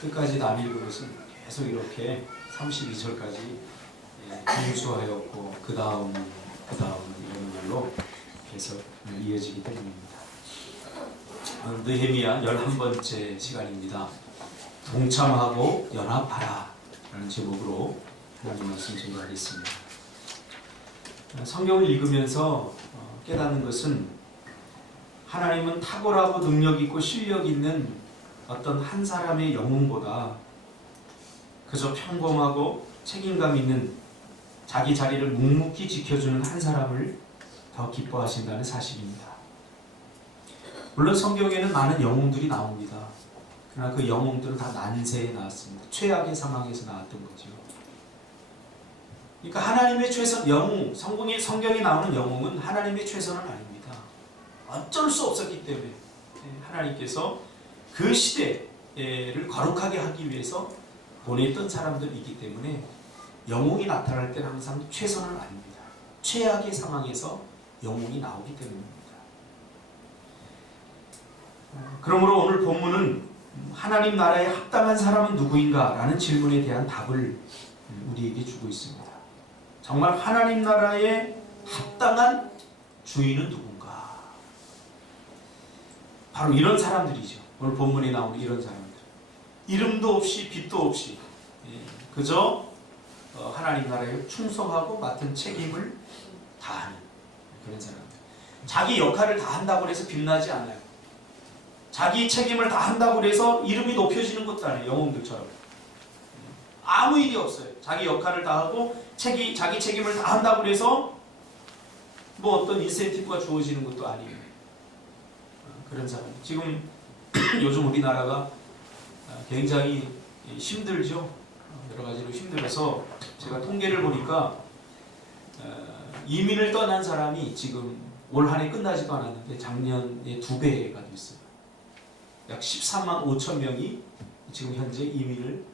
끝까지 안 읽은 것은 계속 이렇게 32절까지 중수하였고 그 다음 이런 말로 계속 이어지기 때문입니다. 느헤미야 11번째 시간입니다. 동참하고 연합하라 라는 제목으로 하나님 말씀 전달하겠습니다. 성경을 읽으면서 깨닫는 것은 하나님은 탁월하고 능력 있고 실력 있는 어떤 한 사람의 영웅보다 그저 평범하고 책임감 있는 자기 자리를 묵묵히 지켜주는 한 사람을 더 기뻐하신다는 사실입니다. 물론 성경에는 많은 영웅들이 나옵니다. 그러나 그 영웅들은 다 난세에 나왔습니다. 최악의 상황에서 나왔던 거죠. 그러니까 하나님의 최선, 영웅, 성경에 나오는 영웅은 하나님의 최선은 아닙니다. 어쩔 수 없었기 때문에 하나님께서 그 시대를 거룩하게 하기 위해서 보냈던 사람들이기 때문에 영웅이 나타날 때는 항상 최선은 아닙니다. 최악의 상황에서 영웅이 나오기 때문입니다. 그러므로 오늘 본문은 하나님 나라에 합당한 사람은 누구인가? 라는 질문에 대한 답을 우리에게 주고 있습니다. 정말 하나님 나라에 합당한 주인은 누군가? 바로 이런 사람들이죠. 오늘 본문에 나오는 이런 사람들. 이름도 없이 빛도 없이 그저 하나님 나라에 충성하고 맡은 책임을 다하는 그런 사람들. 자기 역할을 다 한다고 해서 빛나지 않아요. 자기 책임을 다 한다고 해서 이름이 높여지는 것도 아니에요. 영웅들처럼. 아무 일이 없어요. 자기 역할을 다 하고 자기 책임을 다 한다고 해서 뭐 어떤 인센티브가 주어지는 것도 아니에요. 그런 사람. 지금 요즘 우리나라가 굉장히 힘들죠. 여러 가지로 힘들어서 제가 통계를 보니까 이민을 떠난 사람이 지금 올 한 해 끝나지도 않았는데 작년에 2배가 됐어요. 약 13만 5천 명이 지금 현재 이민을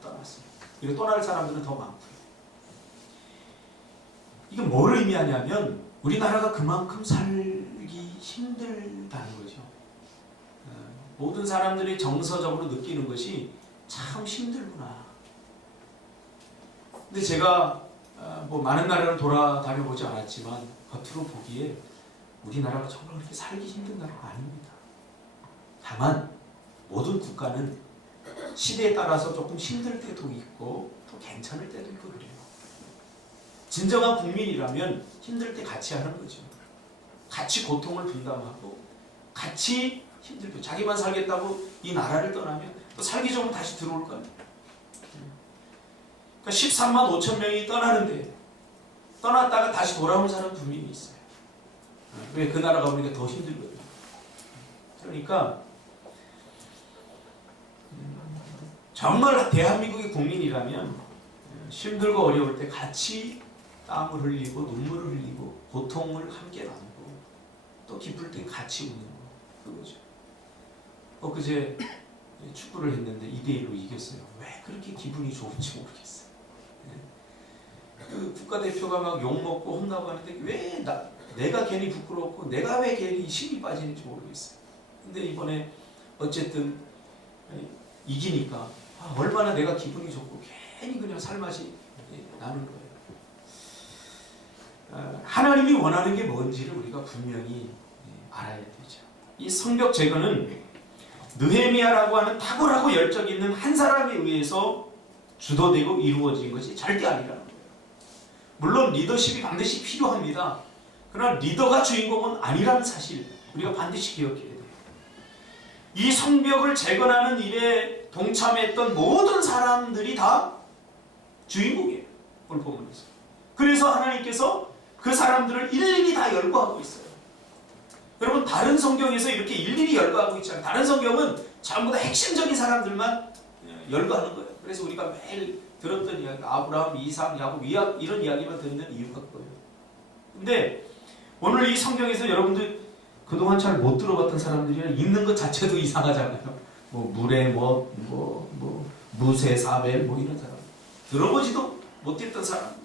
떠났습니다. 그리고 떠날 사람들은 더 많고요. 이게 뭘 의미하냐면 우리나라가 그만큼 살기 힘들다는 거죠. 모든 사람들이 정서적으로 느끼는 것이 참 힘들구나. 근데 제가 뭐 많은 나라를 돌아다녀 보지 않았지만 겉으로 보기에 우리나라가 정말 그렇게 살기 힘든 나라가 아닙니다. 다만 모든 국가는 시대에 따라서 조금 힘들 때도 있고 또 괜찮을 때도 있고 그래요. 진정한 국민이라면 힘들 때 같이 하는 거죠. 같이 고통을 분담하고 같이 힘들고 자기만 살겠다고 이 나라를 떠나면 또 살기 좋으면 다시 들어올 거예요. 그러니까 13만 5천 명이 떠나는데 떠났다가 다시 돌아오는 사람 분명히 있어요. 왜? 그 나라가 우리가 더 힘들거든요. 그러니까 정말 대한민국의 국민이라면 힘들고 어려울 때 같이 땀을 흘리고 눈물을 흘리고 고통을 함께 나누고 또 기쁠 때 같이 웃는 거 그거죠. 그제 축구를 했는데 2대1로 이겼어요. 왜 그렇게 기분이 좋은지 모르겠어요. 그 국가대표가 막 욕먹고 혼나고 하는데 왜 내가 괜히 부끄럽고 내가 왜 괜히 힘이 빠지는지 모르겠어요. 근데 이번에 어쨌든 이기니까 얼마나 내가 기분이 좋고 괜히 그냥 살맛이 나는 거예요. 하나님이 원하는 게 뭔지를 우리가 분명히 알아야 되죠. 이 성벽 제거는 느헤미야라고 하는 탁월하고 열정 있는 한 사람에 의해서 주도되고 이루어진 것이 절대 아니라는 거예요. 물론 리더십이 반드시 필요합니다. 그러나 리더가 주인공은 아니라는 사실 우리가 반드시 기억해야 돼요. 이 성벽을 재건하는 일에 동참했던 모든 사람들이 다 주인공이에요. 오늘 본문에서. 그래서 하나님께서 그 사람들을 일일이 다 열거하고 있어요. 여러분 다른 성경에서 이렇게 일일이 열거하고 있지 않아요. 다른 성경은 전부 다 핵심적인 사람들만 열거하는 거예요. 그래서 우리가 매일 들었던 이야기, 아브라함, 이삭, 야곱 이런 이야기만 듣는 이유가 그거예요. 근데 오늘 이 성경에서 여러분들 그동안 잘 못 들어봤던 사람들이 있는 것 자체도 이상하잖아요. 물에 무세, 사벨 이런 사람 들어보지도 못했던 사람들.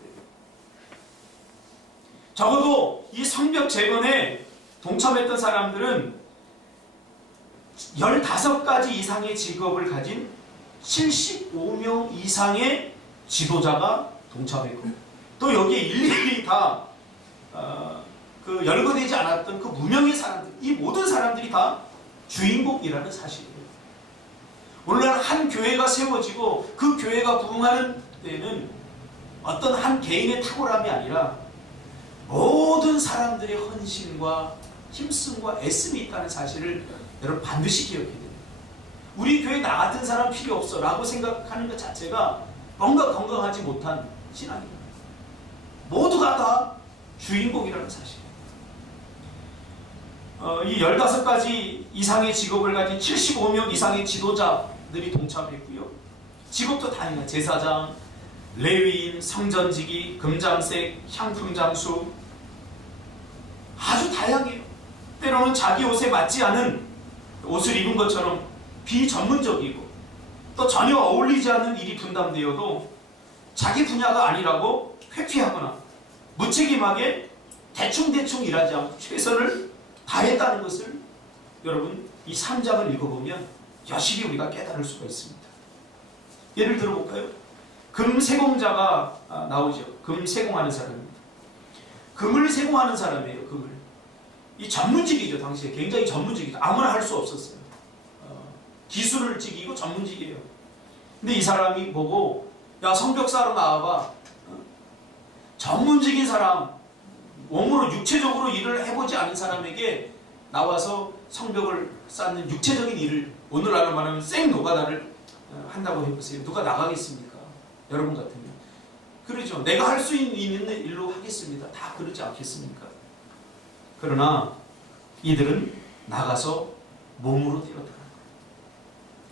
적어도 이 성벽 재건에 동참했던 사람들은 15가지 이상의 직업을 가진 75명 이상의 지도자가 동참했고, 또 여기에 일일이 다 열거되지 않았던 그 무명의 사람들, 이 모든 사람들이 다 주인공이라는 사실이에요. 오늘날 한 교회가 세워지고 그 교회가 부흥하는 때는 어떤 한 개인의 탁월함이 아니라 모든 사람들의 헌신과 힘씀과 애씀이 있다는 사실을 여러분 반드시 기억해야 됩니다. 우리 교회 나 같은 사람 필요 없어 라고 생각하는 것 자체가 뭔가 건강하지 못한 신앙입니다. 모두가 다 주인공이라는 사실. 이 15가지 이상의 직업을 가진 75명 이상의 지도자들이 동참했고요. 직업도 다양해요. 제사장, 레위인, 성전지기, 금장색, 향품장수, 아주 다양해요. 때로는 자기 옷에 맞지 않은 옷을 입은 것처럼 비전문적이고, 또 전혀 어울리지 않는 일이 분담되어도 자기 분야가 아니라고 회피하거나 무책임하게 대충대충 일하지 않고 최선을 다했다는 것을 여러분 이 3장을 읽어보면 여실히 우리가 깨달을 수가 있습니다. 예를 들어볼까요? 금 세공자가 나오죠. 금 세공하는 사람입니다. 금을 세공하는 사람이에요. 금을. 이 전문직이죠. 당시에 굉장히 전문직이죠. 아무나 할 수 없었어요. 기술을 직이고 전문직이에요. 근데 이 사람이 보고, 야, 성벽사로 나와봐. 전문직인 사람, 몸으로 육체적으로 일을 해보지 않은 사람에게 나와서 성벽을 쌓는 육체적인 일을, 오늘날로 말하면 생 노가다를 한다고 해보세요. 누가 나가겠습니까? 여러분 같으면. 그러죠. 내가 할 수 있는 일로 하겠습니다. 다 그러지 않겠습니까? 그러나 이들은 나가서 몸으로 뛰어들어요.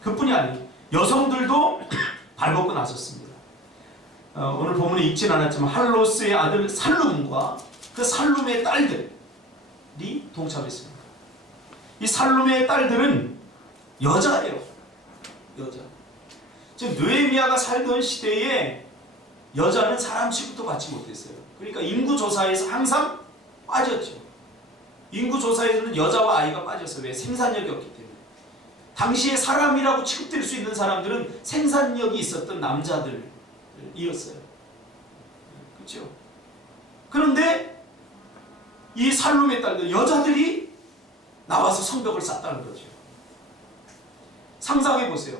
그뿐이 아니에요. 여성들도 발벗고 나섰습니다. 오늘 본문에 읽진 않았지만 할로스의 아들 살룸과 그 살룸의 딸들이 동참했습니다. 이 살룸의 딸들은 여자예요. 여자. 지금 느헤미야가 살던 시대에 여자는 사람 취급도 받지 못했어요. 그러니까 인구조사에서 항상 빠졌죠. 인구조사에서는 여자와 아이가 빠졌어요. 왜? 생산력이 없기 때문에. 당시에 사람이라고 취급될 수 있는 사람들은 생산력이 있었던 남자들이었어요. 그렇죠? 그런데 이 살룸의 딸들, 여자들이 나와서 성벽을 쌓았다는 거죠. 상상해 보세요.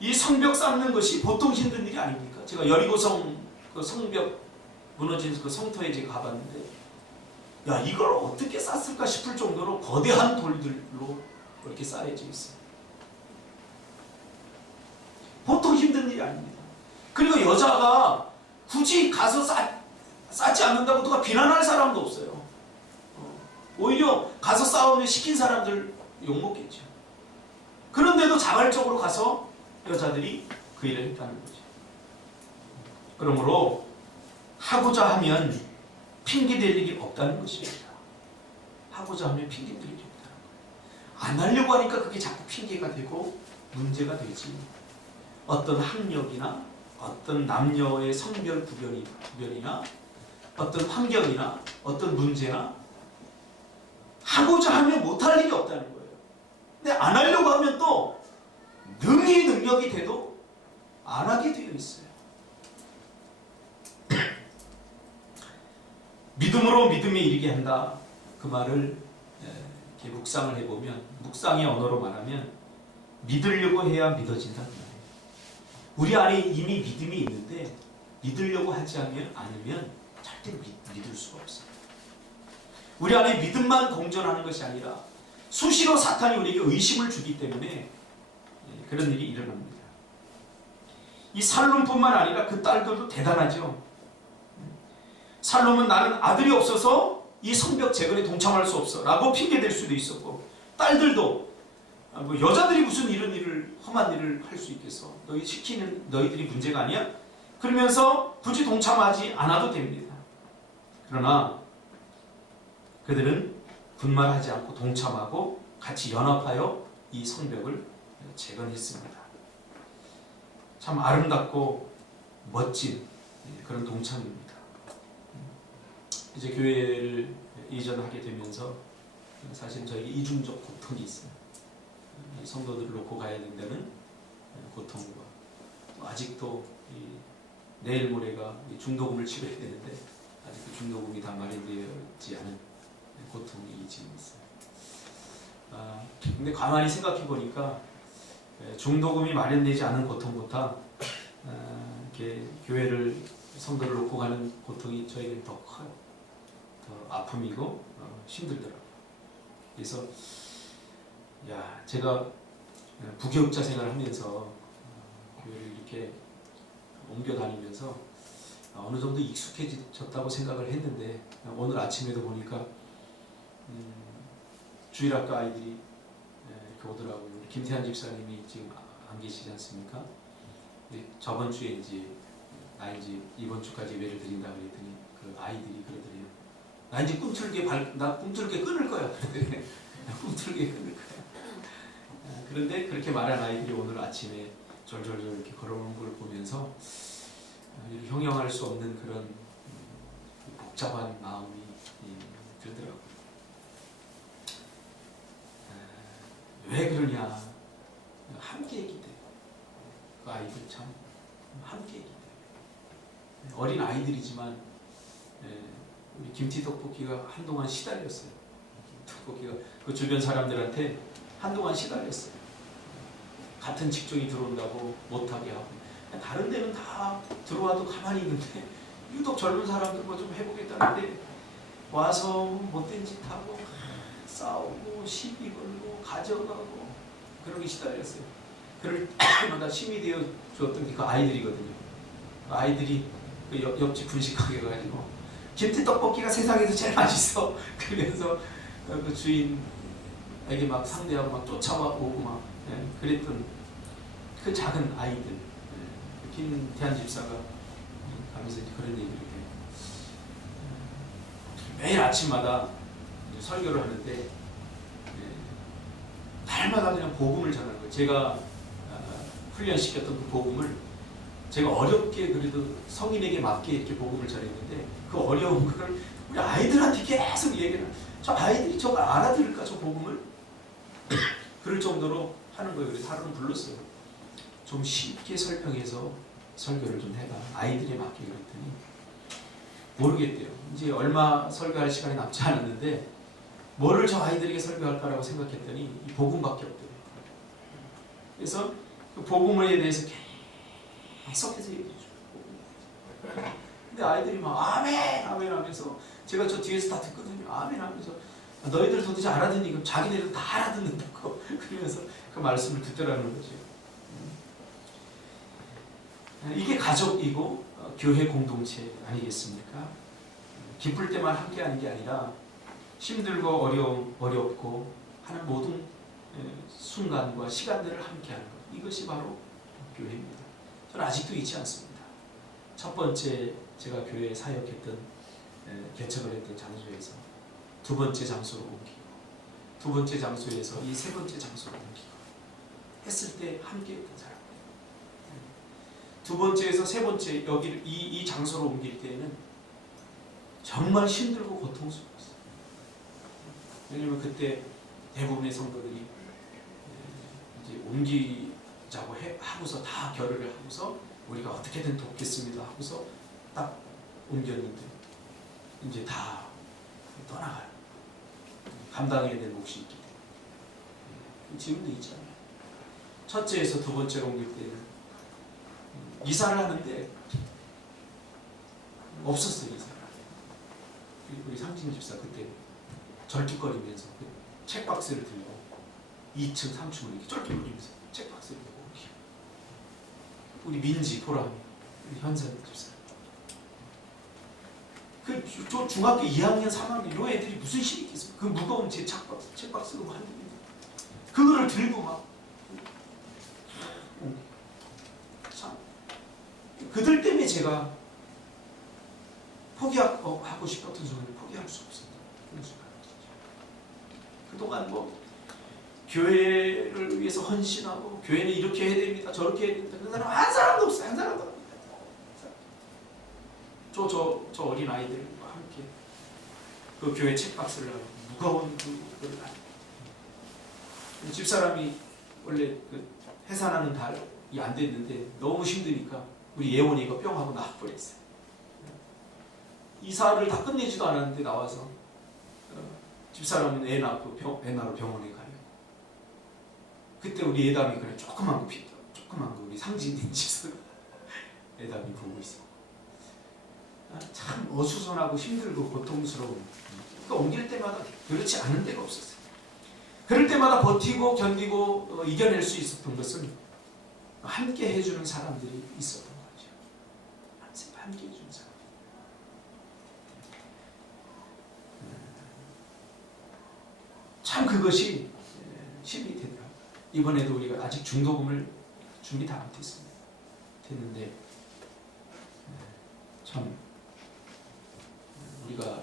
이 성벽 쌓는 것이 보통 힘든 일이 아닙니까? 제가 여리고성 그 성벽 무너진 그 성터에 제가 가봤는데, 야, 이걸 어떻게 쌌을까 싶을 정도로 거대한 돌들로 이렇게 쌓여져 있어요. 보통 힘든 일이 아닙니다. 그리고 여자가 굳이 가서 쌓지 않는다고 누가 비난할 사람도 없어요. 오히려 가서 싸우면 시킨 사람들 욕먹겠죠. 그런데도 자발적으로 가서 여자들이 그 일을 했다는 거죠. 그러므로 하고자 하면 핑계댈 일이 없다는 것입니다. 하고자 하면 핑계댈 일이 없다는 거예요. 안 하려고 하니까 그게 자꾸 핑계가 되고 문제가 되지. 어떤 학력이나 어떤 남녀의 성별 구별이나 어떤 환경이나 어떤 문제나 하고자 하면 못할 일이 없다는 거예요. 근데 안 하려고 하면 또 능력이 돼도 안 하게 되어 있어요. 믿음으로 믿음에 이르게 한다. 그 말을 이렇게 묵상을 해보면, 묵상의 언어로 말하면 믿으려고 해야 믿어진다. 우리 안에 이미 믿음이 있는데 믿으려고 하지 않으면 절대 믿을 수가 없어요. 우리 안에 믿음만 공존하는 것이 아니라 수시로 사탄이 우리에게 의심을 주기 때문에 그런 일이 일어납니다. 이 살룸뿐만 아니라 그 딸들도 대단하죠. 살룸은 나는 아들이 없어서 이 성벽 재건에 동참할 수 없어 라고 핑계댈 수도 있었고, 딸들도 여자들이 무슨 이런 일을, 험한 일을 할 수 있겠어? 너희 시키는 너희들이 문제가 아니야? 그러면서 굳이 동참하지 않아도 됩니다. 그러나 그들은 분말하지 않고 동참하고 같이 연합하여 이 성벽을 재건했습니다. 참 아름답고 멋진 그런 동참입니다. 이제 교회를 이전하게 되면서 사실 저에게 이중적 고통이 있어요. 성도들을 놓고 가야 된다는 고통과 아직도 내일 모레가 중도금을 치러야 되는데 아직도 중도금이 다 마련되지 않은 고통이 지금 있어요. 근데 가만히 생각해 보니까 중도금이 마련되지 않은 고통보다 이렇게 교회를 성도를 놓고 가는 고통이 저에게는 더 커요. 더 아픔이고 힘들더라고요. 그래서 제가 부교육자 생활하면서 교회를 이렇게 옮겨 다니면서 어느 정도 익숙해졌다고 생각을 했는데 오늘 아침에도 보니까 주일학교 아이들이 이렇게 오더라고요. 김태한 집사님이 지금 안 계시지 않습니까? 근데 저번 주에 이제 이번 주까지 예배를 드린다 그랬더니 그 아이들이 그러더래요. 나 이제 꿈틀게 끊을 거야. 꿈틀게 끊을 거야. 그런데 그렇게 말한 아이들이 오늘 아침에 절절절 이렇게 걸어오는 걸 보면서 형용할 수 없는 그런 복잡한 마음이 들더라고요. 왜 그러냐? 함께 했기 때문에. 그 아이들 참 함께 했기 때문에. 어린 아이들이지만 우리 김치 떡볶이가 한동안 시달렸어요. 떡볶이가 그 주변 사람들한테 한동안 시달렸어요. 같은 직종이 들어온다고 못하게 하고 다른 데는 다 들어와도 가만히 있는데 유독 젊은 사람들 뭐 좀 해보겠다는데 와서 못된 짓 하고 싸우고 시비 걸고 가져가고 그러기 시달렸어요. 그럴 때마다 힘이 되어 주었던 게 그 아이들이거든요. 그 아이들이 그 옆집 분식가게 가지고 김치 떡볶이가 세상에서 제일 맛있어. 그러면서 그 주인에게 막 상대하고 막 쫓아오고 막 그랬던 그 작은 아이들. 김태한 집사가 가면서 그런 얘기를 해요. 매일 아침마다 설교를 하는데 날마다 그냥 복음을 전하는 거예요. 제가 훈련시켰던 그 복음을 제가 어렵게 그래도 성인에게 맞게 이렇게 복음을 전했는데 그 어려운 걸 우리 아이들한테 계속 얘기를 저 아이들이 저거 알아들을까 저 복음을? 그럴 정도로 하는 거예요. 그래서 하루는 불렀어요. 좀 쉽게 설명해서 설교를 좀 해봐. 아이들에 맞게 그랬더니 모르겠대요. 이제 얼마 설교할 시간이 남지 않았는데 뭐를 저 아이들에게 설교할까라고 생각했더니 이 복음밖에 없대요. 그래서 그 복음에 대해서 계속해서 얘기해 줘요. 근데 아이들이 막 아멘 아멘 하면서 제가 저 뒤에서 다 듣거든요. 아멘 하면서 너희들 도대체 알아듣니? 그럼 자기네들 다 알아듣는다고 그러면서 그 말씀을 듣더라는 거죠. 이게 가족이고 교회 공동체 아니겠습니까? 기쁠 때만 함께하는 게 아니라 힘들고 어렵고 하는 모든 순간과 시간들을 함께하는 것. 이것이 바로 교회입니다. 저는 아직도 잊지 않습니다. 첫 번째 제가 교회에 사역했던 개척을 했던 장소에서 두 번째 장소로 옮기고 두 번째 장소에서 이 세 번째 장소로 옮기고 했을 때 함께했던 사람. 두 번째에서 세 번째 여기를 이 장소로 옮길 때에는 정말 힘들고 고통스러웠어요. 왜냐면 그때 대부분의 성도들이 이제 옮기자고 하고서 다 결의를 하고서 우리가 어떻게든 돕겠습니다 하고서 딱 옮겼는데 이제 다 떠나가요. 감당해야 될 몫이 있기 때문에. 지금도 있잖아요. 첫째에서 두 번째로 옮길 때는 이사를 하는데 없었어요. 이사를. 우리 상진 집사 그때 절뚝거리면서 그 책박스를 들고 2층, 3층을 이렇게 쫄쫄거리면서 책박스를 들고 옮기고 우리 민지, 보람이, 우리 현선 집사 저 중학교 2학년, 3학년 요 애들이 무슨 힘이 있겠습니까? 그 무거운 제 책박스가 뭐 한두 개인데 그거를 들고 막 참 그들 때문에 제가 포기하고 싶었던 순간을 포기할 수 없었던 그런 순간이었죠. 그동안 뭐 교회를 위해서 헌신하고 교회는 이렇게 해야 됩니다. 저렇게 해야 됩니다. 그런 사람 한 사람도 없어요. 한 사람도 없습니다. 저 어린 아이들과 함께 그 교회 책박스를 하고 무거운 그걸 집사람이 원래 그 해산하는 달 이게 안 됐는데 너무 힘드니까 우리 예원이가 뿅 하고 나와버렸어요. 이사를 다 끝내지도 않았는데 나와서 집사람은 애 낳고 애나러 병원에 가요. 그때 우리 예담이 그래 조그만 거 우리 상진인 집사가 예담이 보고 있어. 참 어수선하고 힘들고 고통스러운. 그러니까 옮길 때마다 그렇지 않은 데가 없었어요. 그럴 때마다 버티고 견디고 이겨낼 수 있었던 것은 함께 해주는 사람들이 있었던 거죠. 함께 해주는 사람. 참 그것이 힘이 되더라고요. 이번에도 우리가 아직 중도금을 준비 다 안 됐습니다. 됐는데 참 우리가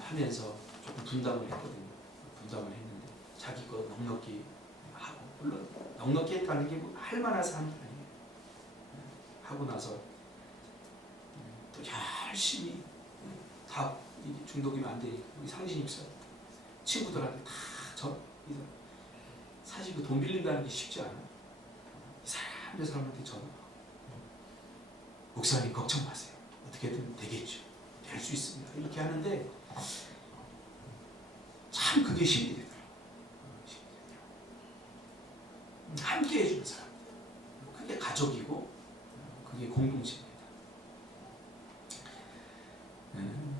하면서 조금 분담을 했거든요. 분담을 했는데 자기 거 넉넉히 하고, 물론 넉넉히 했다는 게 뭐 할 만해서 하는 게 아니에요. 하고 나서 또 열심히 다 중독이면 안 되니까 우리 상진 입사 친구들한테 다 사실 그 돈 빌린다는 게 쉽지 않아. 이 사람 저 사람한테 전화. 목사님 걱정 마세요. 어떻게든 되겠죠. 될 수 있습니다. 이렇게 하는데 참 그게 힘이 되더라고요. 함께 해주는 사람. 그게 가족이고 그게 공동체입니다.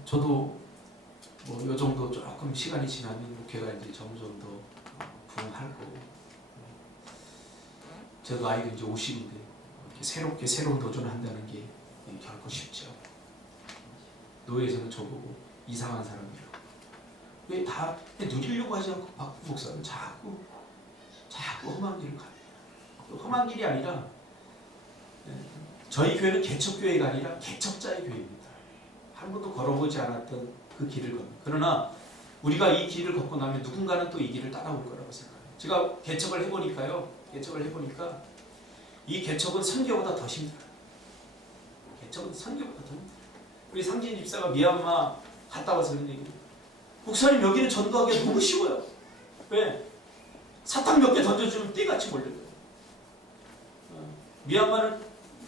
저도 뭐 요 정도 조금 시간이 지나면 목회가 이제 점점 더 부흥할 거고, 저도 아이도 이제 50인데 새롭게 새로운 도전을 한다는 게 결코 쉽지 않고, 노예에서는 저보고 이상한 사람이라고, 왜 다 누리려고 하지 않고 박 목사는 자꾸 험한 길을 가요. 험한 길이 아니라 저희 교회는 개척교회가 아니라 개척자의 교회입니다. 한 번도 걸어보지 않았던 그 길을 걷는. 그러나 우리가 이 길을 걷고 나면 누군가는 또 이 길을 따라올 거라고 생각해요. 제가 개척을 해보니까 이 개척은 선교보다 더 힘들어요. 개척은 선교보다 더 힘들어요. 우리 상진 집사가 미얀마 갔다 와서 그런 얘기를, 목사님 여기는 전도하기가 너무 쉬워요. 왜? 사탕 몇 개 던져주면 띠같이 몰려요. 미얀마는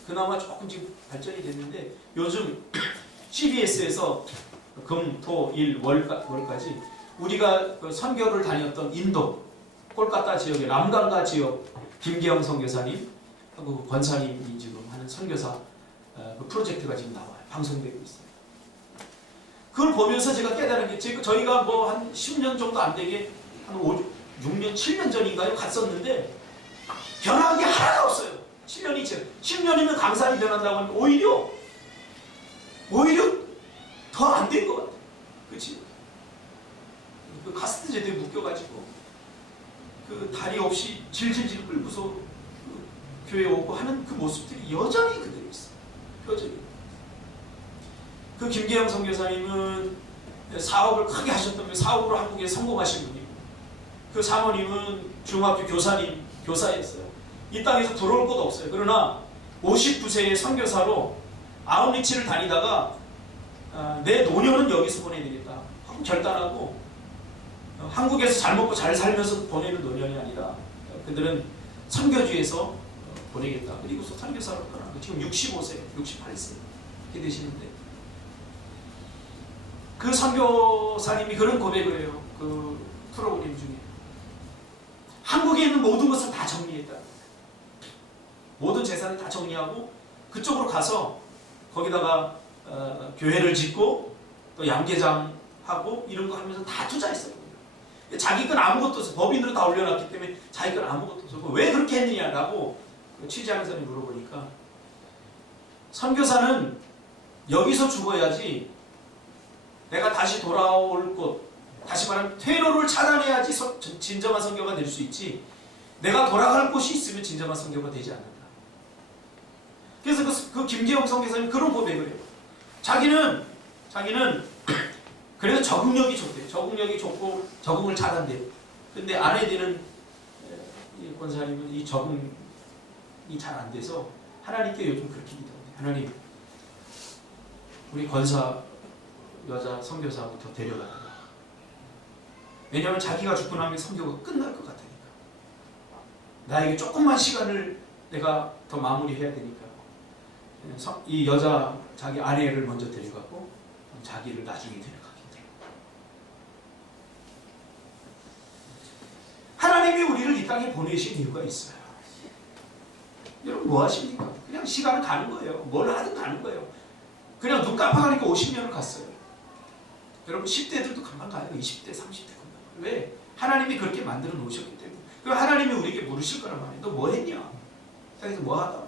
그나마 조금 지금 발전이 됐는데, 요즘 CBS에서 금, 토, 일, 월까지 우리가 그 선교를 다녔던 인도 콜카타 지역의 람강가 지역 김기영 선교사님 하고 권사님이 지금 하는 선교사 그 프로젝트가 지금 나와요. 방송되고 있어요. 그걸 보면서 제가 깨달은 게, 저희가 뭐 한 10년 정도 안 되게 한 6년, 7년 전인가요? 갔었는데 변한 게 하나도 없어요. 7년이 지나. 10년이면 강산이 변한다고 하면 오히려 더 안 된 것 같아. 그치? 그 카스트 제도에 묶여가지고 그 다리 없이 질질질 끌고서 그 교회에 오고 하는 그 모습들이 여전히 그대로 있어. 여전히. 그 김계영 선교사님은 사업을 크게 하셨던, 사업으로 한국에 성공하신 분이고, 그 사모님은 중학교 교사였어요. 이 땅에서 들어올 곳 없어요. 그러나 59세의 선교사로 아웃리치를 다니다가 내 노년은 여기서 보내야 되겠다 하고 결단하고, 한국에서 잘 먹고 잘 살면서 보내는 노년이 아니라 그들은 선교지에서 보내겠다. 그리고서 선교사로 떠나고 지금 65세, 68세 이렇게 되시는데, 그 선교사님이 그런 고백을 해요. 그 프로그램 중에 한국에 있는 모든 것을 다 정리했다. 모든 재산을 다 정리하고 그쪽으로 가서 거기다가 교회를 짓고 또 양계장 하고 이런 거 하면서 다 투자했어요. 자기 건 아무것도 없어. 법인으로 다 올려놨기 때문에 자기 건 아무것도 없어. 왜 그렇게 했느냐라고 취재하는 사람이 물어보니까, 선교사는 여기서 죽어야지 내가 다시 돌아올 곳, 다시 말하면 퇴로를 차단해야지 진정한 선교가 될 수 있지, 내가 돌아갈 곳이 있으면 진정한 선교가 되지 않는다. 그래서 그 김계영 선교사님 그런 고백을 해요. 자기는 그래서 적응력이 좋대요. 적응력이 좋고 적응을 잘한대요. 근데 아내 되는 이 권사님은 이 적응이 잘 안 돼서 하나님께 요즘 그렇게 기도합니다. 하나님, 우리 권사 여자 선교사부터 데려가라. 왜냐하면 자기가 죽고 나면 선교가 끝날 것 같으니까. 나에게 조금만 시간을 내가 더 마무리해야 되니까 이 여자 자기 아내를 먼저 데려가고 자기를 나중에 데려가겠다. 하나님이 우리를 이 땅에 보내신 이유가 있어요. 여러분 뭐 하십니까? 그냥 시간은 가는 거예요. 뭘 하든 가는 거예요. 그냥 눈 깜빡하니까 50년을 갔어요. 여러분 10대들도 금방 가요. 20대, 30대 금방. 왜? 하나님이 그렇게 만들어 놓으셨기 때문에. 그럼 하나님이 우리에게 물으실 거란 말이에요. 너 뭐 했냐? 그래서 뭐 하다?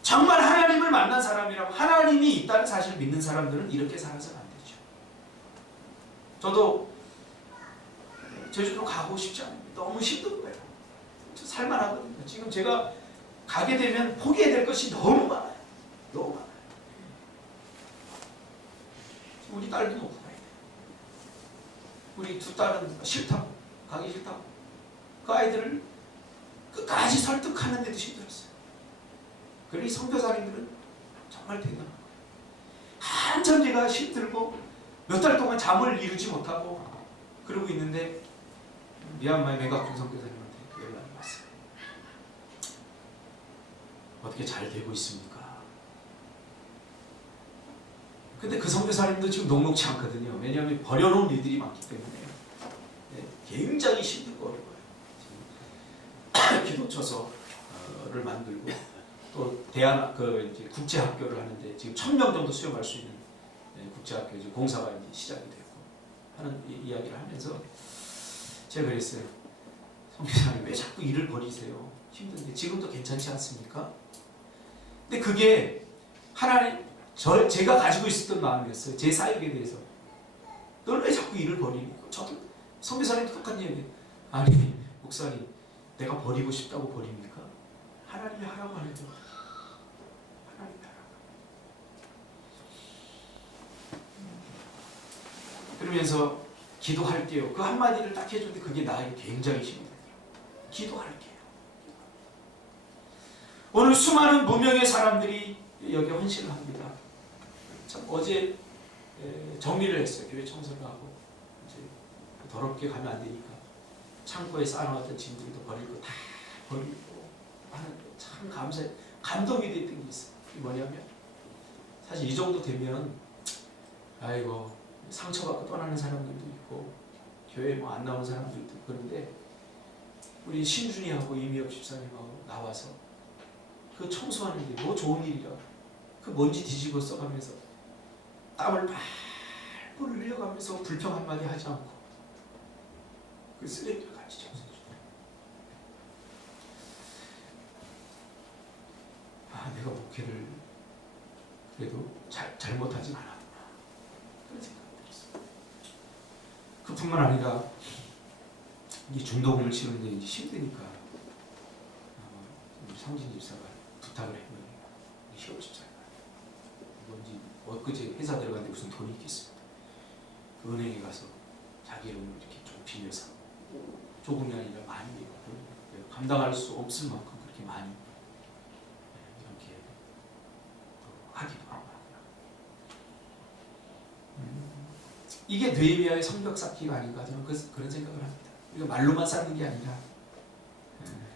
정말 하나님을 만난 사람이라고 하나님이 있다는 사실을 믿는 사람들은 이렇게 살아서는 안 되죠. 저도 제주도 가고 싶지 않아요. 너무 힘든 거예요. 살만하거든요. 지금 제가 가게 되면 포기해야 될 것이 너무 많아요. 너무 많아요. 우리 딸도 놓고 가야 돼요. 우리 두 딸은 싫다고, 가기 싫다고. 그 아이들을 끝까지 설득하는데도 힘들었어요. 그러니 선교사님들은 정말 대단한 거예요. 한참 제가 힘들고 몇 달 동안 잠을 이루지 못하고 그러고 있는데 미얀마의 맹각중 선교사님한테 연락이 왔어요. 어떻게 잘 되고 있습니까? 근데 그 선교사님도 지금 녹록치 않거든요. 왜냐하면 버려놓은 일들이 많기 때문에 굉장히 힘들고 어려워요. 기도처서를 만들고 또 이제 국제학교를 하는데 지금 1000명 정도 수용할 수 있는 국제학교 이제 공사가 이제 시작이 됐고 하는 이야기를 하면서 제가 그랬어요. 선교사님 왜 자꾸 일을 버리세요? 힘든데 지금도 괜찮지 않습니까? 근데 그게 하나님 제가 가지고 있었던 마음이었어요. 제 사역에 대해서. 너는 왜 자꾸 일을 버리니? 저도 선교사님도 똑같은 얘기예요. 아니 목사님 내가 버리고 싶다고 버립니까? 하나님이 하라고 하는데 하나님이 하라고. 그러면서 기도할게요. 그 한마디를 딱 해줬는데 그게 나에게 굉장히 힘이 되더라고요. 기도할게요. 오늘 수많은 무명의 사람들이 여기 헌신을 합니다. 참 어제 정리를 했어요. 교회 청소를 하고 이제 더럽게 가면 안 되니까 창고에 쌓아놓았던 짐들도 버릴 거 다 버리고 하는 참 감동이 됐던 게 있어요. 그게 뭐냐면 사실 이 정도 되면 아이고 상처받고 떠나는 사람들도 있고 교회에 뭐 안 나오는 사람들도 있고 그런데 우리 신준이하고 이미혁 집사님하고 나와서 그 청소하는 게 뭐 좋은 일이라고 그 먼지 뒤집어 써가면서 땀을 팔팔 흘려가면서 불평 한마디 하지 않고 그 쓰레기를 같이 청소해 주더라고요. 내가 목회를 그래도 잘못하진 않았구나 그런 생각이 들었어요. 그뿐만 아니라 이 중도금을 치는데 이제 힘드니까 우리 성진 집사가 부탁을 했거든요. 희업 집사가 뭔지 엊그제 회사 들어갔는데 무슨 돈이 있겠습니다. 그 은행에 가서 자기 이름을 이렇게 좀 빌려서 조금이 아니라 많이 감당할 수 없을 만큼 그렇게 많이 이렇게 하기도 하고 이게 느헤미야의 성벽 쌓기가 아닌가 저는 그런 생각을 합니다. 이거 말로만 쌓는 게 아니라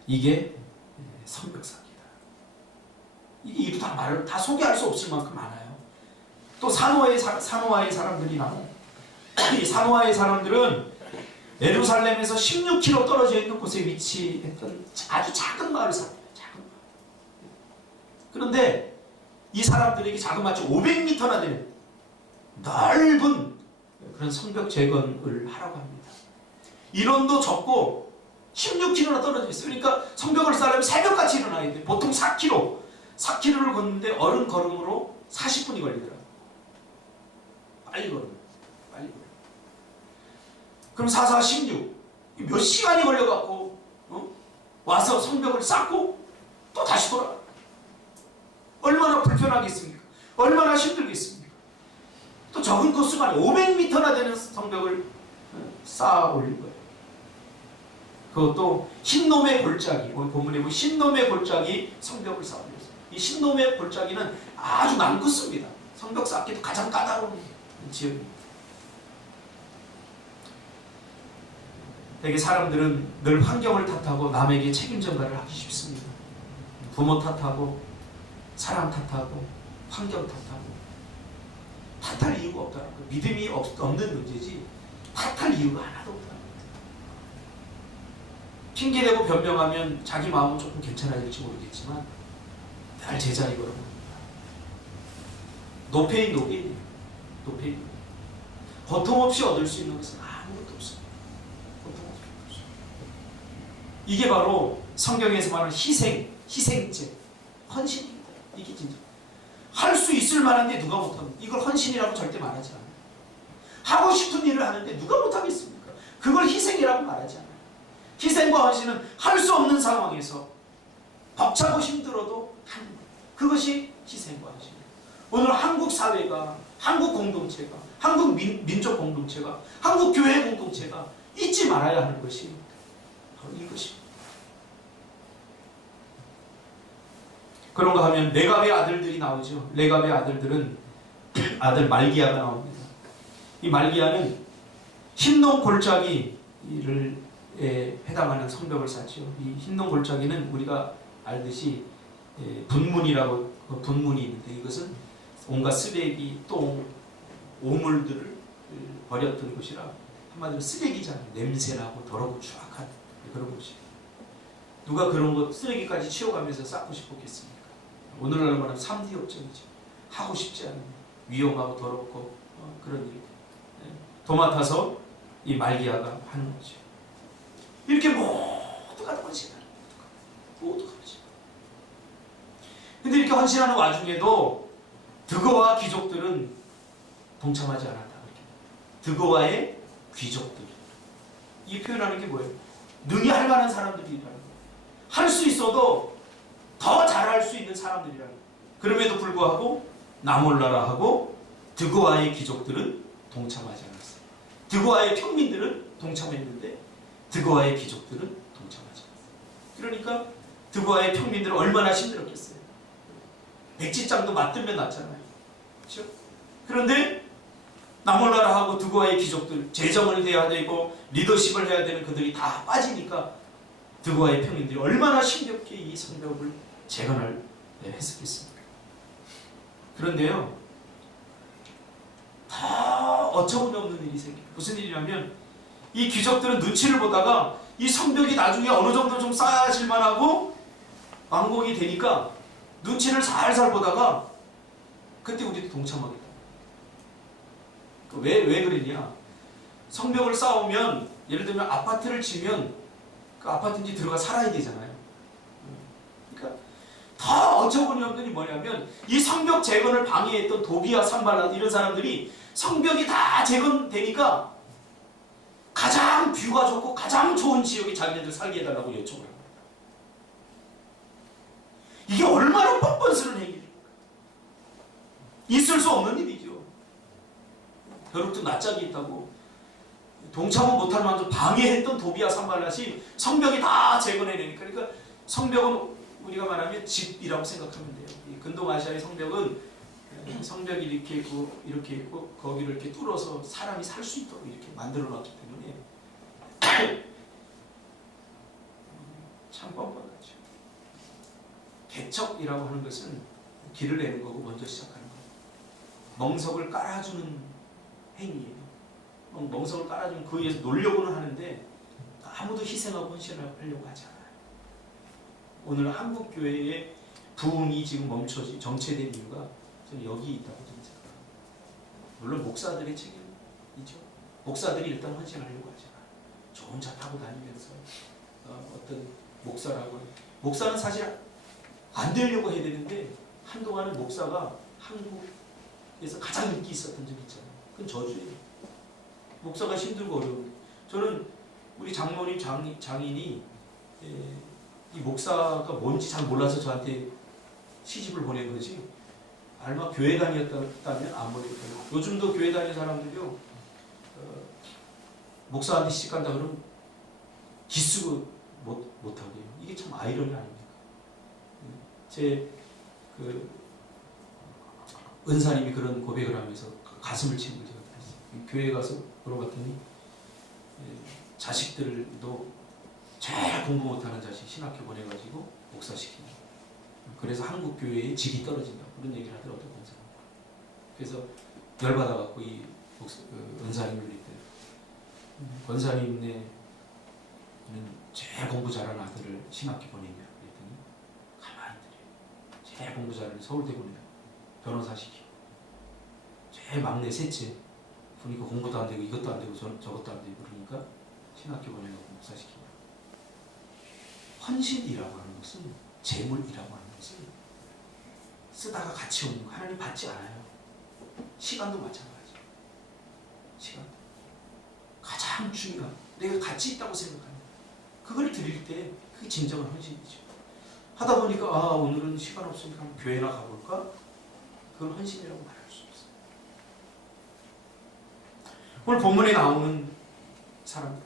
이게 성벽 쌓기다. 이게 이루 다 소개할 수 없을 만큼 많아요. 또 사노아의 사람들이 나와요. 이 사노아의 사람들은 예루살렘에서 16km 떨어져 있는 곳에 위치했던 아주 작은 마을 사람이에요. 작은 마을. 그런데 이 사람들에게 자그마치 500m나 되는 넓은 그런 성벽 재건을 하라고 합니다. 인원도 적고 16km나 떨어져 있어요. 그러니까 성벽을 쌓으려면 새벽같이 일어나야 돼요. 보통 4km를 걷는데 어른 걸음으로 40분이 걸리더라고요. 빨리 걸어요. 그럼 4, 16 몇 시간이 걸려갖고 와서 성벽을 쌓고 또 다시 돌아가요. 얼마나 불편하겠습니까? 얼마나 힘들겠습니까? 또 적은 코스가 500m나 되는 성벽을 쌓아 올린 거예요. 그것도 흰놈의 골짜기, 오늘 본문에 보면 흰놈의 골짜기 성벽을 쌓아 올렸어요. 이 흰놈의 골짜기는 아주 난구습니다. 성벽 쌓기도 가장 까다로운 지역입니다. 되게 사람들은 늘 환경을 탓하고 남에게 책임 전가를 하기 쉽습니다. 부모 탓하고 사람 탓하고 환경 탓할 이유가 없다는 거예요. 믿음이 없는 문제지 탓할 이유가 하나도 없다는 거예요. 핑계대고 변명하면 자기 마음은 조금 괜찮아질지 모르겠지만 늘 제자리 걸어봅니다. 노페인 노게인이에요. 노페인. 고통 없이 얻을 수 있는 것은 아무것도 없습니다. 고통 없이. 이게 바로 성경에서 말하는 희생제, 헌신입니다. 이게 진짜. 할 수 있을 만한데 누가 못합니까? 이걸 헌신이라고 절대 말하지 않아요. 하고 싶은 일을 하는데 누가 못하겠습니까? 그걸 희생이라고 말하지 않아요. 희생과 헌신은 할 수 없는 상황에서 벅차고 힘들어도 하는 거예요. 그것이 희생과 헌신이에요. 오늘 한국 사회가, 한국 공동체가, 한국 민족 공동체가, 한국 교회 공동체가 잊지 말아야 하는 것이 바로 이것입니다. 그런가 하면 레갑의 아들들이 나오죠. 레갑의 아들들은 아들 말기야가 나옵니다. 이 말기야는 흰농 골짜기를 해당하는 성벽을 쌓죠. 이 흰농 골짜기는 우리가 알듯이 분문이라고 분문이 있는데 이것은 온갖 쓰레기, 똥, 오물들을 버렸던 곳이라 한마디로 쓰레기잖아요. 냄새나고 더럽고 추악한 그런 곳이에요. 누가 그런 것 쓰레기까지 치워가면서 쌓고 싶었겠습니까? 오늘날로 말하면 3D 업적이죠. 하고 싶지 않은 위험하고 더럽고 그런 일. 도맡아서 이 말기야가 하는 거죠. 이렇게 모두가 헌신하는 모두가 헌신. 근데 이렇게 헌신하는 와중에도 드거와 귀족들은 동참하지 않았다. 드거와의 귀족들. 이 표현하는 게 뭐예요? 능히 할 만한 사람들이라는 거예요. 할 수 있어도 더 잘할 수 있는 사람들이라는 거예요. 그럼에도 불구하고 나몰라라하고 드거와의 귀족들은 동참하지 않았어요. 드거와의 평민들은 동참했는데 드거와의 귀족들은 동참하지 않았어요. 그러니까 드거와의 평민들은 얼마나 힘들었겠어요. 백지장도 맞들면 낫잖아요. 그렇죠? 그런데 나몰라라하고 드거와의 귀족들 재정을 해야 되고 리더십을 해야 되는 그들이 다 빠지니까 드거와의 평민들이 얼마나 힘겹게 이 성벽을 재건을 했었겠습니까? 그런데요, 다 어처구니 없는 일이 생겨요. 무슨 일이냐면 이 귀족들은 눈치를 보다가 이 성벽이 나중에 어느 정도 좀 쌓아질 만하고 완공이 되니까 눈치를 살살 보다가 그때 우리도 동참하겠다. 왜 그랬냐? 성벽을 쌓으면 예를 들면 아파트를 지면 그 아파트인지 들어가 살아야 되잖아요. 그러니까 더 어처구니 없는 게 뭐냐면 이 성벽 재건을 방해했던 도비아, 산발랏 이런 사람들이 성벽이 다 재건되니까 가장 뷰가 좋고 가장 좋은 지역에 자기네들 살게 해달라고 요청을 합니다. 이게 얼마나 뻔뻔스러운 행위입니까? 있을 수 없는 일이죠. 벼룩도 낯짝이 있다고 동참은 못할 만큼 방해했던 도비아, 산발랏이 성벽이 다 재건해내니까 그러니까 성벽은 우리가 말하면 집이라고 생각하면 돼요. 이 근동아시아의 성벽은 성벽이 이렇게 있고 거기를 이렇게 뚫어서 사람이 살 수 있도록 이렇게 만들어 놨기 때문에 참 뻔뻔하죠. 개척이라고 하는 것은 길을 내는 거고 먼저 시작하는 거예요. 멍석을 깔아주는 행위예요. 멍석을 깔아주면 그 위에서 놀려고는 하는데 아무도 희생하고 헌신하려고 하지 않아요. 오늘 한국 교회의 부흥이 지금 정체된 이유가 저는 여기 있다고 생각합니다. 물론 목사들의 책임이죠. 목사들이 일단 헌신하려고 하지 않아요. 좋은 차 타고 다니면서 어떤 목사는 사실 안 되려고 해야 되는데 한동안은 목사가 한국에서 가장 인기 있었던 적이 있잖아요. 그건 저주예요. 목사가 힘들고 어려운데 저는 우리 장모님 장인이 이 목사가 뭔지 잘 몰라서 저한테 시집을 보낸 거지 알마 교회 다녔다면 안 보냈거든요. 요즘도 교회 다니는 사람들이요 목사한테 시집간다 그러면 기쓰고 못하게요. 이게 참 아이러니 아닙니까? 제 은사님이 그런 고백을 하면서 가슴을 치는 걸 제가 들었어요. 교회에 가서 물어봤더니 자식들도 제일 공부 못하는 자식 신학교 보내가지고 목사시키는 그래서 한국 교회의 질이 떨어진다 그런 얘기를 하더라고요. 어떤 권사님. 그래서 열받아갖고 이 은사님을 이때 권사님네는 제일 공부 잘하는 아들을 신학교 보내냐 그랬더니 가만히 있더래요. 제일 공부 잘하는 서울대 보내요. 변호사 시키고 제일 막내 셋째 보니까 공부도 안 되고 이것도 안 되고 저것도 안 되고 그러니까 신학교 보내려고 목사시키냐. 헌신이라고 하는 것은 재물이라고 하는 것은 쓰다가 가치 없는 거 하나님 받지 않아요. 시간도 마찬가지예요. 시간 가장 중요한 내가 가치 있다고 생각하는 그걸 드릴 때 그게 진정한 헌신이죠. 하다 보니까 오늘은 시간 없으니까 한번 교회나 가볼까? 그건 헌신이라고 말할 수 없어요. 오늘 본문에 나오는 사람들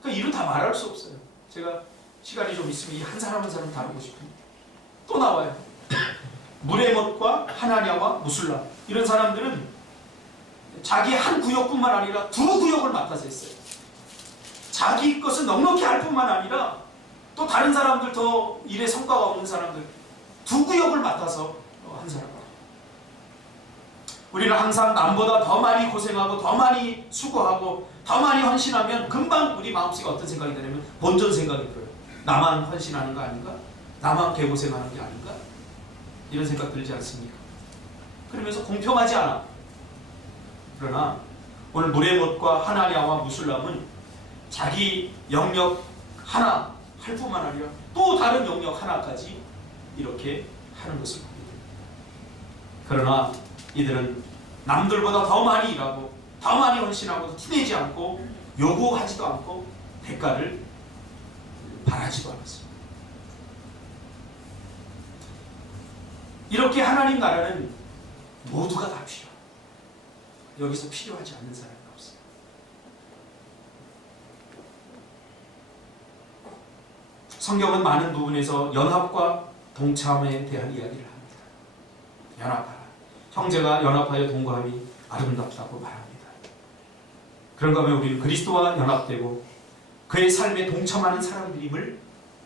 그러니까 이름 다 말할 수 없어요. 제가 시간이 좀 있으면 이 한 사람 한 사람 다루고 싶은데 또 나와요. 무레못과 하나냐와 무술라 이런 사람들은 자기 한 구역뿐만 아니라 두 구역을 맡아서 했어요. 자기 것은 넉넉히 할 뿐만 아니라 또 다른 사람들 더 일에 성과가 없는 사람들 두 구역을 맡아서 한 사람. 우리는 항상 남보다 더 많이 고생하고 더 많이 수고하고 더 많이 헌신하면 금방 우리 마음속에 어떤 생각이 드냐면 본전 생각이 들어요. 나만 헌신하는 거 아닌가? 나만 개고생하는 게 아닌가? 이런 생각 들지 않습니까? 그러면서 공평하지 않아. 그러나 오늘 무레못과 하나냐와 무술람은 자기 영역 하나 할 뿐만 아니라 또 다른 영역 하나까지 이렇게 하는 것을 보게 됩니다. 그러나 이들은 남들보다 더 많이 일하고 더 많이 헌신하고 티내지 않고 요구하지도 않고 대가를 바라지도 않았습니다. 이렇게 하나님 나라는 모두가 다 필요합니다. 여기서 필요하지 않는 사람이 없어요. 성경은 많은 부분에서 연합과 동참에 대한 이야기를 합니다. 연합하라. 형제가 연합하여 동거함이 아름답다고 말합니다. 그런가 하면 우리는 그리스도와 연합되고 그의 삶에 동참하는 사람들임을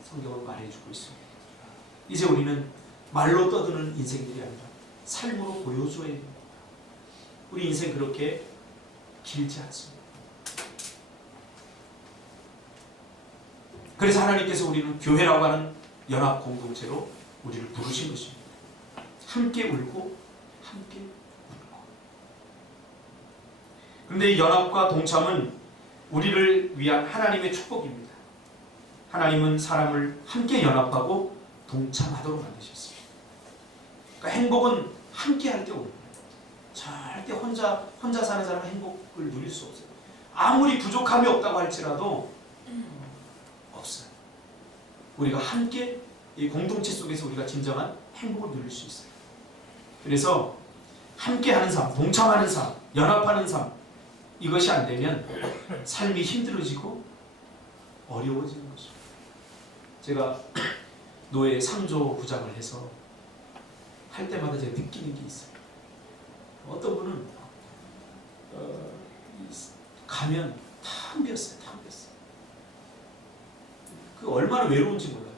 성경은 말해주고 있습니다. 이제 우리는 말로 떠드는 인생들이 아니라 삶으로 보여줘야 됩니다. 우리 인생 그렇게 길지 않습니다. 그래서 하나님께서 우리는 교회라고 하는 연합 공동체로 우리를 부르신 것입니다. 함께 울고 함께 울고. 그런데 이 연합과 동참은 우리를 위한 하나님의 축복입니다. 하나님은 사람을 함께 연합하고 동참하도록 만드셨습니다. 그러니까 행복은 함께 할 때 옵니다. 절대 혼자 사는 사람은 행복을 누릴 수 없어요. 아무리 부족함이 없다고 할지라도 없어요. 우리가 함께 이 공동체 속에서 우리가 진정한 행복을 누릴 수 있어요. 그래서 함께하는 삶, 동참하는 삶, 연합하는 삶 이것이 안 되면 삶이 힘들어지고 어려워지는 것입니다. 제가 노예 상조 부장을 해서 할 때마다 제가 느끼는 게 있어요. 어떤 분은 가면 다 비었어요. 다 비었어요. 그 얼마나 외로운지 몰라요.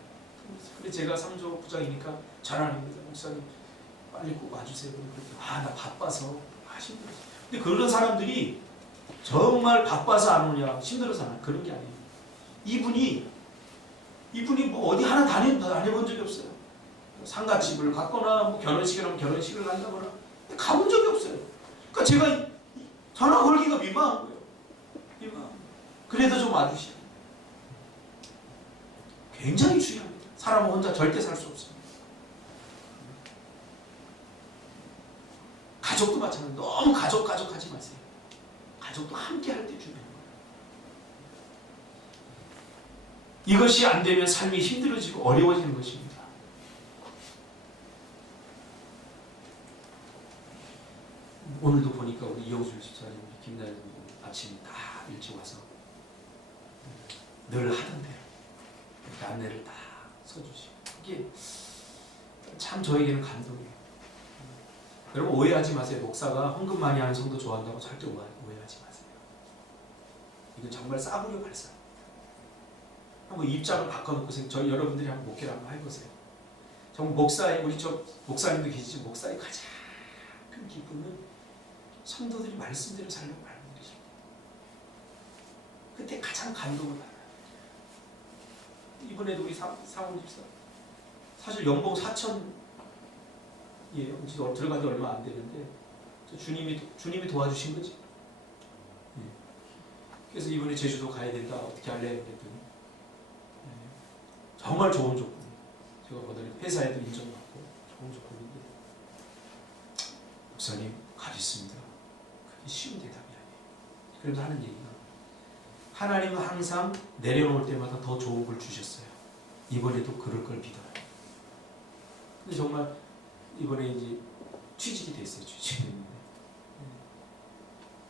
근데 제가 상조 부장이니까 전화합니다. 목사님 빨리 꼭 와주세요. 나 바빠서 힘들어서. 근데 그런 사람들이 정말 바빠서 안 오냐 힘들어서 안 오냐 그런 게 아니에요. 이분이 뭐 어디 하나 다녀본 적이 없어요. 상가집을 갔거나 뭐 결혼식이라면 결혼식을 간다거나 가본 적이 없어요. 그러니까 제가 전화 걸기가 민망한 거예요. 민망한. 그래도 좀 와주시오. 굉장히 중요합니다. 사람은 혼자 절대 살 수 없습니다. 가족도 마찬가지예요. 너무 가족 하지 마세요. 가족도 함께 할 때 중요한 거예요. 이것이 안 되면 삶이 힘들어지고 어려워지는 것입니다. 오늘도 보니까 우리 이영수 집사님, 우리 김나연 아침 다 일찍 와서 늘 하던 대로 이렇게 안내를 다 써주시고 그게 참 저에게는 감동이에요. 여러분 오해하지 마세요. 목사가 헌금 많이 하는 성도 좋아한다고 절대 오해하지 마세요. 이건 정말 싸구려 발상입니다. 한번 입장을 바꿔놓고 저희 여러분들이 한번 목회를 한번 해보세요. 정말 목사의 우리 저 목사님도 계시죠. 목사의 가장 큰 기쁨은 성도들이 말씀대로 살려고 하는 일이죠. 그때 가장 감동을 받아요. 이번에도 우리 사원 집사 사실 연봉 4천이에요. 들어간 지 얼마 안 되는데 주님이 도와주신 거지. 그래서 이번에 제주도 가야 된다. 어떻게 할래? 그랬더니 정말 좋은 조건. 제가 보더니 회사에도 인정받고 좋은 조건인데 목사님 가겠습니다. 그게 쉬운 대답이 아니에요. 그래도 하는 얘기가 하나님은 항상 내려놓을 때마다 더 좋은 걸 주셨어요. 이번에도 그럴 걸 믿어요. 근데 정말 이번에 이제 취직이 됐어요. 취직이 됐는데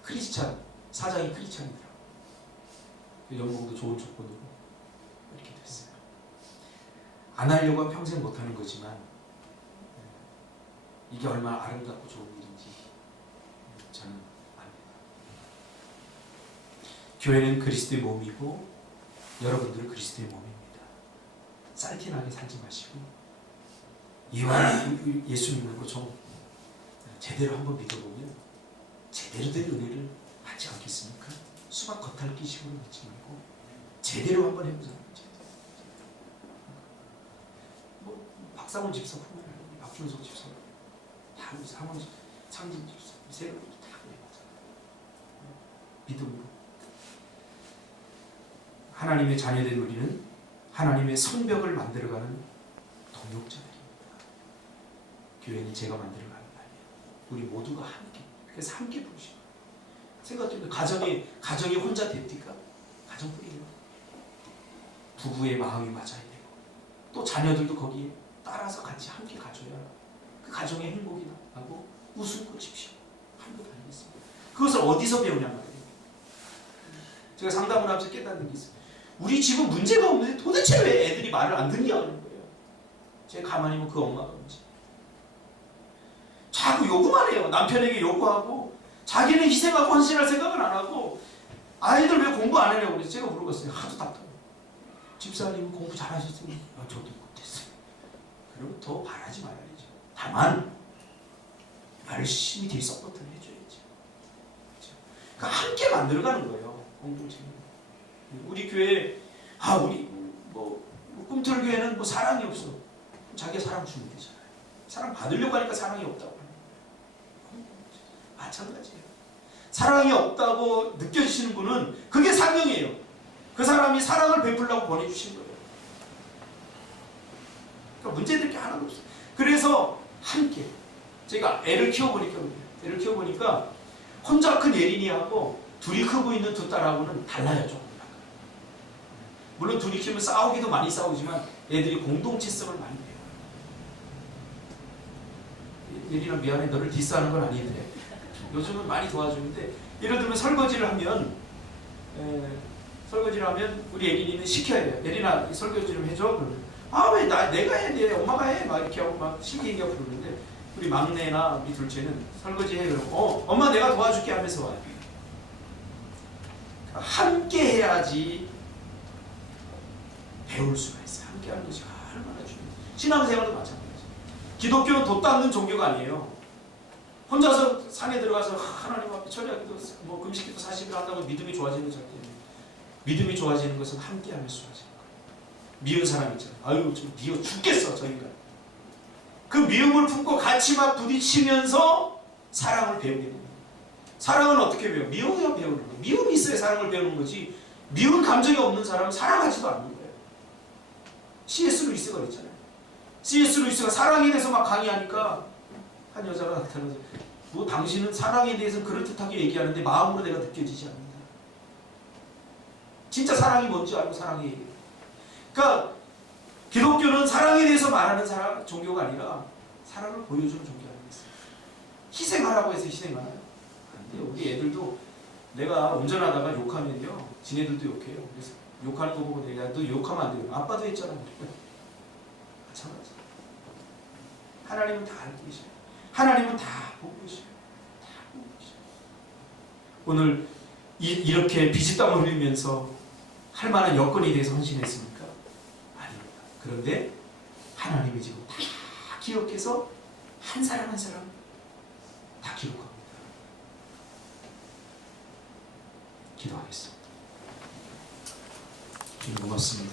크리스찬 사장이 크리스찬이더라고요. 연봉도 좋은 조건으로 이렇게 됐어요. 안 하려고 하면 평생 못하는 거지만 이게 얼마나 아름답고 좋은 일인지 저는 압니다. 교회는 그리스도의 몸이고 여러분들은 그리스도의 몸입니다. 쌀티나게 살지 마시고 이와 예수님으로 좀 제대로 한번 믿어보면 제대로 된 은혜를 받지 않겠습니까? 수박 겉핥기식으로 믿지 말고 제대로 한번 해보자. 뭐 박상훈 집사뿐만 아니라 박준석 집사, 상원 창진 집사, 세 분이 다 그래요. 믿음으로 하나님의 자녀된 우리는 하나님의 성벽을 만들어가는 동역자들입니다. 교회는 제가 만들어가는 거 아니에요. 우리 모두가 함께. 그래서 함께 부르시고 생각해보면 가정이 혼자 됩니까? 가정뿐이에요. 부부의 마음이 맞아야 되고 또 자녀들도 거기에 따라서 같이 함께 가져야 그 가정의 행복이 나고 웃음꽃이 피고 하는 것 아니겠습니까? 그것을 어디서 배우냐 말이에요. 제가 상담을 하면서 깨닫는 게 있어요. 우리 집은 문제가 없는데 도대체 왜 애들이 말을 안 듣냐 하는 거예요. 제가 가만히 보면 그 엄마가 문제. 자꾸 요구만 해요. 남편에게 요구하고 자기는 희생하고 헌신할 생각은 안 하고 아이들 왜 공부 안 하냐고 그래서 제가 물어봤어요. 하도 답답해요. 집사님은 공부 잘하셨어요? 저도 못했어요. 그러면 더 바라지 말아야죠. 다만 열심히 뒤에 서포트를 해줘야죠. 그러니까 함께 만들어가는 거예요. 공동체. 우리 교회 우리 꿈틀교회는 뭐 사랑이 없어. 자기가 사랑 주면 되잖아요. 사랑 받으려고 하니까 사랑이 없다고. 마찬가지예요. 사랑이 없다고 느껴지시는 분은 그게 사명이에요. 그 사람이 사랑을 베풀려고 보내주신 거예요. 그러니까 문제될 게 하나도 없어요. 그래서 함께 제가 애를 키워보니까 혼자 큰 예린이하고 둘이 크고 있는 두 딸하고는 달라요. 조금. 물론 둘이 키우면 싸우기도 많이 싸우지만 애들이 공동체성을 많이 배워요. 예린아 미안해, 너를 디스하는 건 아닌데 요즘은 많이 도와주는데 예를 들면 설거지를 하면 우리 예린이는 시켜야 돼요. 예린아 설거지 좀 해줘. 그러면 왜 내가 해야 돼, 엄마가 해, 막 이렇게 하고 막 신기하게 부르는데 우리 막내나 우리 둘째는 설거지 해. 그러면 엄마 내가 도와줄게 하면서 와요. 함께 해야지 배울 수가 있어요. 함께 하는 것이 얼마나 중요해요. 신앙생활도 마찬가지예요. 기독교는 돛 닦는 종교가 아니에요. 혼자서 산에 들어가서 하나님 앞에 철야기도 금식기도 40일 한다고 믿음이 좋아지는 거 절대 아니에요. 믿음이 좋아지는 것은 함께 하면서 좋아지는 거예요. 미운 사람 있잖아요. 좀 미워 죽겠어 저 인간. 그 미움을 품고 같이 막 부딪히면서 사랑을 배우게 됩니다. 사랑은 어떻게 배워요? 미움이야 배우는 거예요. 미움이 있어야 사랑을 배우는 거지. 미운 감정이 없는 사람은 사랑하지도 않는 거예요. C.S. 루이스가 그랬잖아요. C.S. 루이스가 사랑에 대해서 막 강의하니까 한 여자가 나타나서 당신은 사랑에 대해서 그럴듯하게 얘기하는데 마음으로 내가 느껴지지 않는다. 진짜 사랑이 뭔지 알고 사랑에 얘기해요. 그러니까 기독교는 사랑에 대해서 말하는 종교가 아니라 사랑을 보여주는 종교 아니겠어요? 희생하라고 해서 희생하나요? 안 돼요. 우리 애들도 내가 운전하다가 욕하면요 지네들도 욕해요. 그래서 욕하는 거 보고 내가 너 욕하면 안 돼요. 아빠도 했잖아. 마찬가지. 하나님은 다 알고 계셔요. 하나님은 다 보고 계셔요. 다 보고 계셔요. 오늘 이렇게 비지땀을 흘리면서 할 만한 여건이 돼서 헌신했습니까? 아닙니다. 그런데 하나님이 지금 다 기억해서 한 사람 한 사람 다 기록합니다. 기도하겠습니다. 주님 고맙습니다.